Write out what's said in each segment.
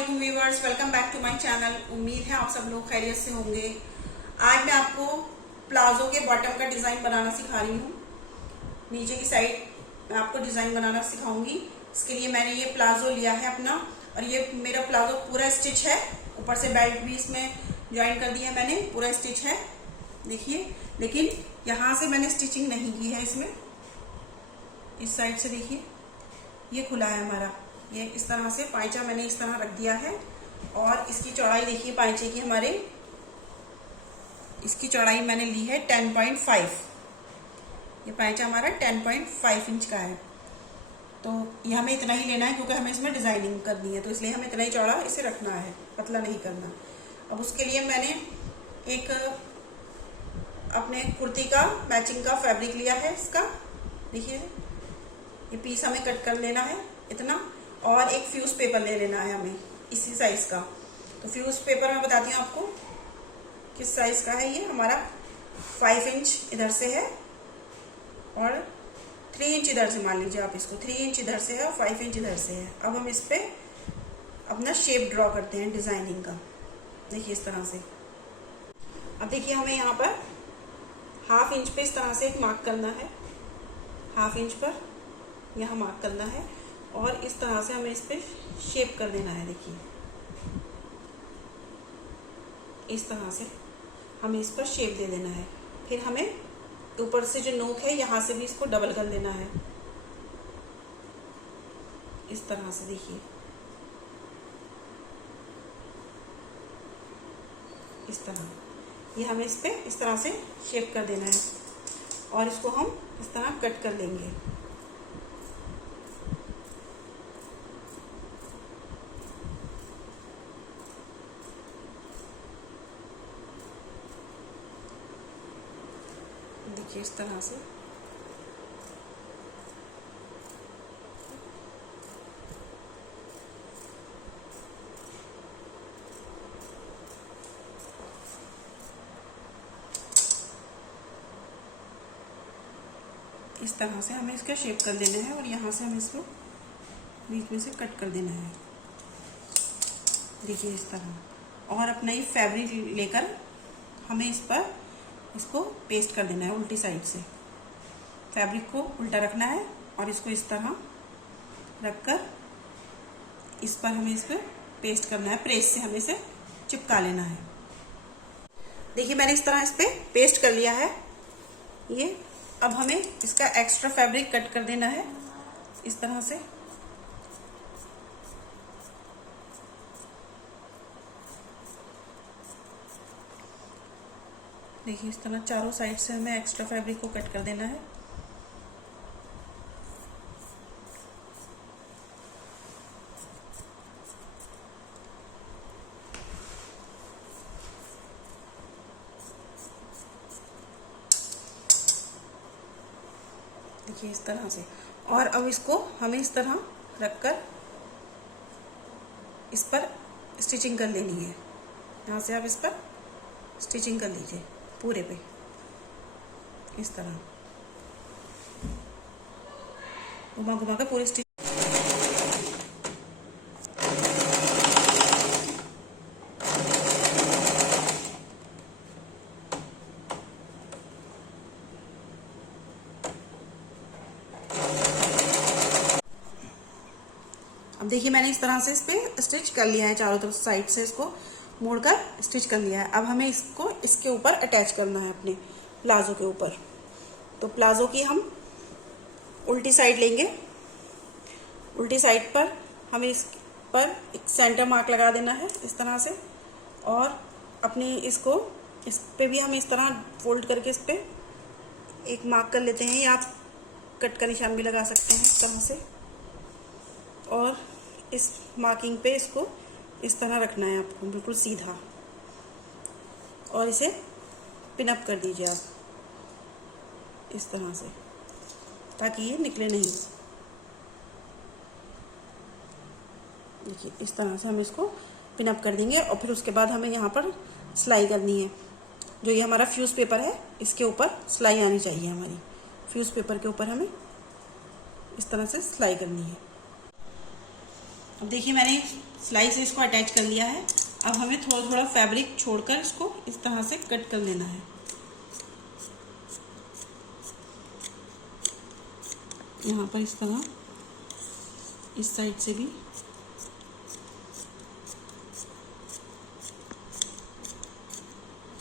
वालेकुम viewers, welcome back to my channel. उम्मीद है आप सब लोग खैरियत से होंगे। आज मैं आपको प्लाजो के बॉटम का डिज़ाइन बनाना सिखा रही हूँ। नीचे की साइड मैं आपको डिज़ाइन बनाना सिखाऊंगी। इसके लिए मैंने ये प्लाजो लिया है अपना, और ये मेरा प्लाजो पूरा स्टिच है। ऊपर से बेल्ट भी इसमें ज्वाइन कर दिया मैंने, पूरा स्टिच है देखिए। लेकिन यहाँ से मैंने स्टिचिंग नहीं की है इसमें। इस साइड से देखिए ये खुला है हमारा, ये इस तरह से पाइचा मैंने इस तरह रख दिया है। और इसकी चौड़ाई देखिए पाइचे की हमारे, इसकी चौड़ाई मैंने ली है 10.5। ये पाइचा हमारा 10.5 इंच का है। तो ये हमें इतना ही लेना है क्योंकि हमें इसमें डिजाइनिंग करनी है, तो इसलिए हमें इतना ही चौड़ा इसे रखना है, पतला नहीं करना। अब उसके लिए मैंने एक अपने कुर्ती का मैचिंग का फैब्रिक लिया है। इसका देखिए ये पीस हमें कट कर लेना है इतना, और एक फ्यूज पेपर ले लेना है हमें इसी साइज का। तो फ्यूज पेपर मैं बताती हूँ आपको किस साइज का है। ये हमारा 5 इंच इधर से है और 3 इंच इधर से, मान लीजिए आप इसको 3 इंच इधर से है और 5 इंच इधर से है। अब हम इस पे अपना शेप ड्रॉ करते हैं डिजाइनिंग का। देखिए इस तरह से। अब देखिए हमें यहाँ पर 1/2 इंच पे इस तरह से एक मार्क करना है, 1/2 इंच पर यहाँ मार्क करना है, और इस तरह से हमें इस पे शेप कर देना है। देखिए इस तरह से हमें इस पर शेप दे देना है। फिर हमें ऊपर से जो नोक है यहाँ से भी इसको डबल कर देना है इस तरह से। देखिए इस तरह, ये हमें इस पे इस तरह से शेप कर देना है, और इसको हम इस तरह कट कर लेंगे। देखिए इस तरह से। इस तरह से हमें इसका शेप कर देना है, और यहाँ से हमें इसको बीच में से कट कर देना है। देखिए इस तरह। और अपना ये फैब्रिक लेकर हमें इस पर इसको पेस्ट कर देना है उल्टी साइड से। फैब्रिक को उल्टा रखना है और इसको इस तरह रखकर इस पर हमें इस पर पेस्ट करना है। प्रेस से हमें इसे चिपका लेना है। देखिए मैंने इस तरह इस पे पेस्ट कर लिया है ये। अब हमें इसका एक्स्ट्रा फैब्रिक कट कर देना है इस तरह से। देखिए इस तरह चारों साइड से हमें एक्स्ट्रा फैब्रिक को कट कर देना है। देखिए इस तरह से। और अब इसको हमें इस तरह रखकर इस पर स्टिचिंग कर लेनी है। यहाँ से आप इस पर स्टिचिंग कर लीजिए पूरे पे इस तरह घुमा घुमा कर पूरे स्टिच। अब देखिए मैंने इस तरह से इस पे स्टिच कर लिया है, चारों तरफ साइड से इसको मोड़कर स्टिच कर लिया है। अब हमें इसको इसके ऊपर अटैच करना है अपने प्लाजो के ऊपर। तो प्लाजो की हम उल्टी साइड लेंगे। उल्टी साइड पर हमें इस पर एक सेंटर मार्क लगा देना है इस तरह से, और अपनी इसको इस पे भी हम इस तरह फोल्ड करके इस पे एक मार्क कर लेते हैं, या आप कट का निशान भी लगा सकते हैं इस तरह से। और इस मार्किंग पे इसको इस तरह रखना है आपको, बिल्कुल सीधा, और इसे पिन अप कर दीजिए आप इस तरह से, ताकि ये निकले नहीं। देखिए इस तरह से हम इसको पिन अप कर देंगे, और फिर उसके बाद हमें यहाँ पर सिलाई करनी है। जो ये हमारा फ्यूज पेपर है इसके ऊपर सिलाई आनी चाहिए हमारी। फ्यूज पेपर के ऊपर हमें इस तरह से सिलाई करनी है। अब देखिए मैंने सिलाई से इसको अटैच कर लिया है। अब हमें थोड़ा थोड़ा फैब्रिक छोड़कर इसको इस तरह से कट कर लेना है। यहाँ पर इस तरह, इस साइड से भी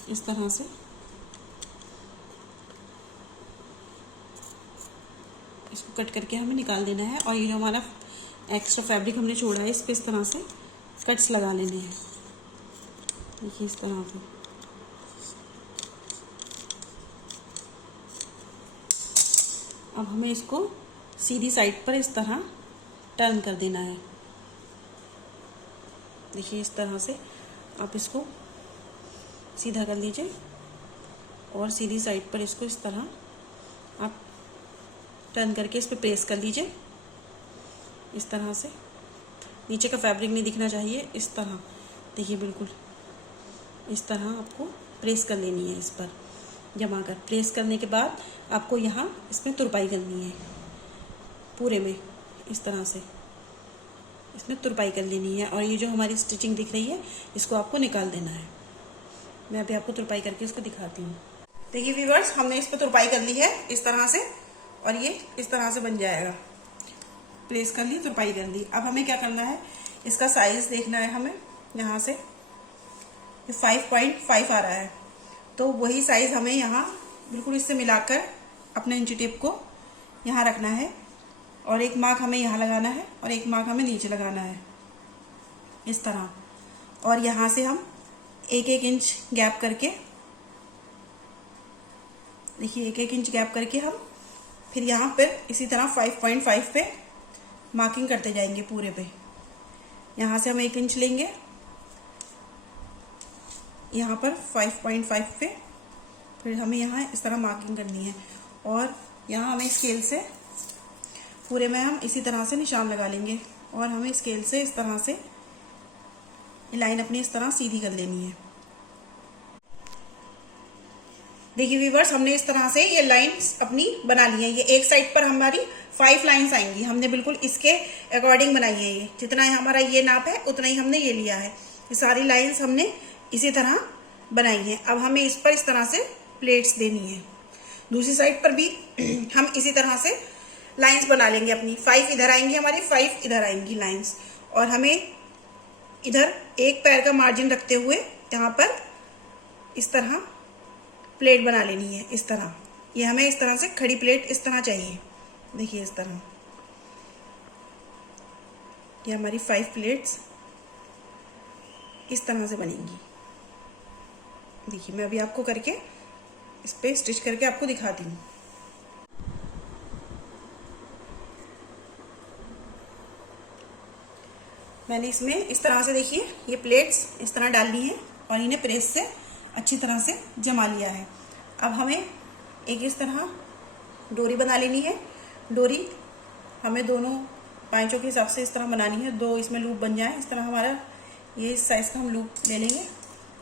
इस तरह से इसको कट करके हमें निकाल देना है। और ये जो हमारा एक्स्ट्रा फैब्रिक हमने छोड़ा है, इस पे इस तरह से कट्स लगा लेने हैं। देखिए इस तरह से। अब हमें इसको सीधी साइड पर इस तरह टर्न कर देना है। देखिए इस तरह से आप इसको सीधा कर लीजिए और सीधी साइड पर इसको इस तरह आप टर्न करके इस पर प्रेस कर लीजिए। इस तरह से नीचे का फैब्रिक नहीं दिखना चाहिए। इस तरह देखिए, बिल्कुल इस तरह आपको प्रेस कर लेनी है। इस पर जमा कर प्रेस करने के बाद आपको यहाँ इसमें तुरपाई करनी है पूरे में। इस तरह से इसमें तुरपाई कर लेनी है। और ये जो हमारी स्टिचिंग दिख रही है, इसको आपको निकाल देना है। मैं अभी आपको तुरपाई करके इसको दिखाती हूँ। देखिए व्यूअर्स, हमने इस पर तुरपाई कर ली है इस तरह से, और ये इस तरह से बन जाएगा। प्रेस कर ली, तुरपाई कर ली। अब हमें क्या करना है, इसका साइज देखना है हमें। यहाँ से 5.5 आ रहा है, तो वही साइज हमें यहाँ बिल्कुल इससे मिलाकर अपने इंची टेप को यहाँ रखना है। और एक मार्क हमें यहाँ लगाना है और एक मार्क हमें नीचे लगाना है इस तरह। और यहाँ से हम 1-1 इंच गैप करके, देखिए 1-1 इंच गैप करके हम फिर यहाँ पर इसी तरह 5.5 पे मार्किंग करते जाएंगे पूरे पे। यहाँ से हम 1 इंच लेंगे, यहाँ पर 5.5 पे फिर हमें यहाँ इस तरह मार्किंग करनी है। और यहाँ हमें स्केल से पूरे में हम इसी तरह से निशान लगा लेंगे। और हमें स्केल से इस तरह से लाइन अपनी इस तरह सीधी कर लेनी है। देखिए व्यूअर्स, हमने इस तरह से ये लाइंस अपनी बना ली है। ये एक साइड पर हमारी 5 लाइंस आएंगी। हमने बिल्कुल इसके अकॉर्डिंग बनाई है। ये जितना है हमारा ये नाप है, उतना ही हमने ये लिया है। ये सारी लाइंस हमने इसी तरह बनाई है। अब हमें इस पर इस तरह से प्लेट्स देनी है। दूसरी साइड पर भी हम इसी तरह से लाइंस बना लेंगे अपनी। 5 इधर आएंगी हमारी, 5 इधर आएंगी लाइंस। और हमें इधर एक पैर का मार्जिन रखते हुए यहाँ पर इस तरह प्लेट बना लेनी है। इस तरह ये हमें इस तरह से खड़ी प्लेट इस तरह चाहिए। देखिए इस तरह ये हमारी 5 प्लेट्स इस तरह से बनेंगी। देखिए मैं अभी आपको करके इस पे स्टिच करके आपको दिखाती हूँ। मैंने इसमें इस तरह से देखिए ये प्लेट्स इस तरह डालनी है और इन्हें प्रेस से अच्छी तरह से जमा लिया है। अब हमें एक इस तरह डोरी बना लेनी है। डोरी हमें दोनों पांचों के हिसाब से इस तरह बनानी है। 2 इसमें लूप बन जाए इस तरह। हमारा ये इस साइज का हम लूप ले लेंगे।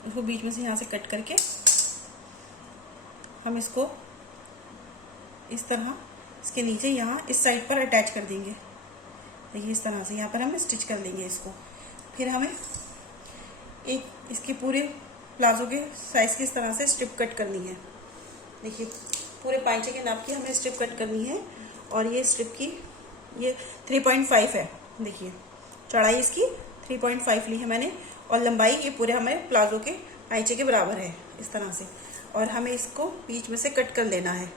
इसको बीच में से यहाँ से कट करके हम इसको इस तरह इसके नीचे यहाँ इस साइड पर अटैच कर देंगे। देखिए इस तरह से यहाँ पर हम स्टिच कर लेंगे इसको। फिर हमें एक इसके पूरे प्लाजो के साइज की इस तरह से स्ट्रिप कट करनी है। देखिए पूरे पांचे के नाप की हमें स्ट्रिप कट करनी है। और ये स्ट्रिप की ये 3.5 है। देखिए चौड़ाई इसकी 3.5 ली है मैंने, और लंबाई ये पूरे हमें प्लाजो के पांचे के बराबर है इस तरह से। और हमें इसको बीच में से कट कर लेना है।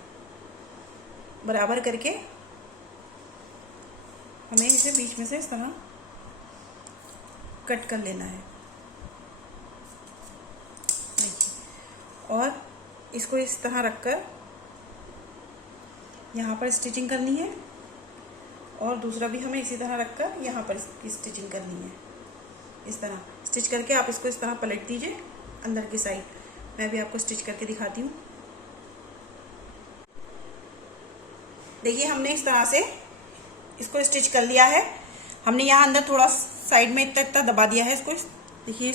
बराबर करके हमें इसे बीच में से इस तरह कट कर लेना है। और इसको इस तरह रखकर यहाँ पर स्टिचिंग करनी है। और दूसरा भी हमें इसी तरह रखकर यहाँ पर इसकी स्टिचिंग करनी है। इस तरह स्टिच करके आप इसको इस तरह पलट दीजिए अंदर की साइड। मैं भी आपको स्टिच करके दिखाती हूँ। देखिए हमने इस तरह से इसको स्टिच कर लिया है। हमने यहाँ अंदर थोड़ा साइड में इतना दबा दिया है इसको। देखिए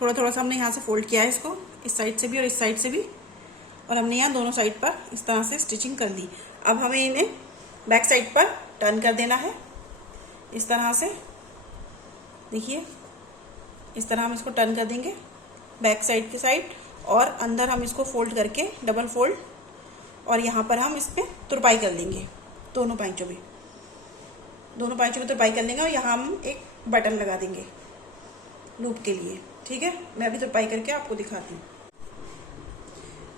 थोड़ा थोड़ा सा हमने यहाँ से फोल्ड किया है इसको, इस साइड से भी और इस साइड से भी। और हमने यहाँ दोनों साइड पर इस तरह से स्टिचिंग कर दी। अब हमें इन्हें बैक साइड पर टर्न कर देना है इस तरह से। देखिए इस तरह हम इसको टर्न कर देंगे बैक साइड की साइड, और अंदर हम इसको फोल्ड करके डबल फोल्ड, और यहाँ पर हम इस पर तुरपाई कर लेंगे। दोनों पाइचों में तुरपाई कर लेंगे, और यहाँ हम एक बटन लगा देंगे लूप के लिए। ठीक है, मैं अभी तुरपाई करके आपको दिखाती हूँ।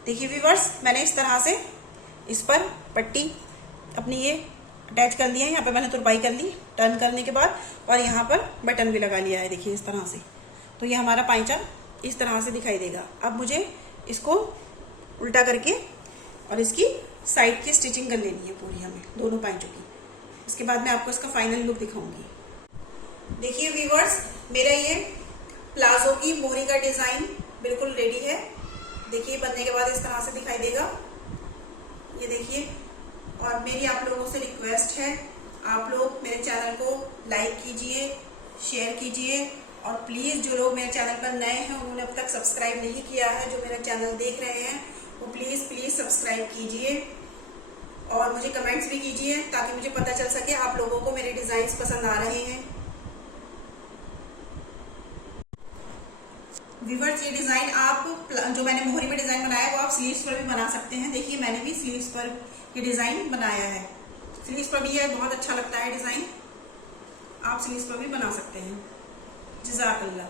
देखिए व्यूअर्स, मैंने इस तरह से इस पर पट्टी अपनी ये अटैच कर लिया है। यहाँ पे मैंने तुरपाई कर ली टर्न करने के बाद, और यहाँ पर बटन भी लगा लिया है। देखिए इस तरह से, तो ये हमारा पाइचा इस तरह से दिखाई देगा। अब मुझे इसको उल्टा करके और इसकी साइड की स्टिचिंग कर लेनी है पूरी हमें, दोनों पाइचों की। इसके बाद मैं आपको इसका फाइनल लुक दिखाऊंगी। देखिए व्यूअर्स, मेरा ये प्लाजो की मोहरी का डिजाइन बिल्कुल रेडी है। देखिए बनने के बाद इस तरह से दिखाई देगा, ये देखिए। और मेरी आप लोगों से रिक्वेस्ट है, आप लोग मेरे चैनल को लाइक कीजिए, शेयर कीजिए, और प्लीज़ जो लोग मेरे चैनल पर नए हैं उन्होंने अब तक सब्सक्राइब नहीं किया है, जो मेरा चैनल देख रहे हैं वो प्लीज़ सब्सक्राइब कीजिए, और मुझे कमेंट्स भी कीजिए ताकि मुझे पता चल सके आप लोगों को मेरे डिज़ाइंस पसंद आ रहे हैं। व्यूअर्स, ये डिज़ाइन आप जो मैंने मोहरी में डिज़ाइन बनाया है वो आप स्लीव्स पर भी बना सकते हैं। देखिए मैंने भी स्लीव्स पर ये डिज़ाइन बनाया है। स्लीव्स पर भी ये बहुत अच्छा लगता है डिज़ाइन, आप स्लीव्स पर भी बना सकते हैं। जज़ाकल्लाह।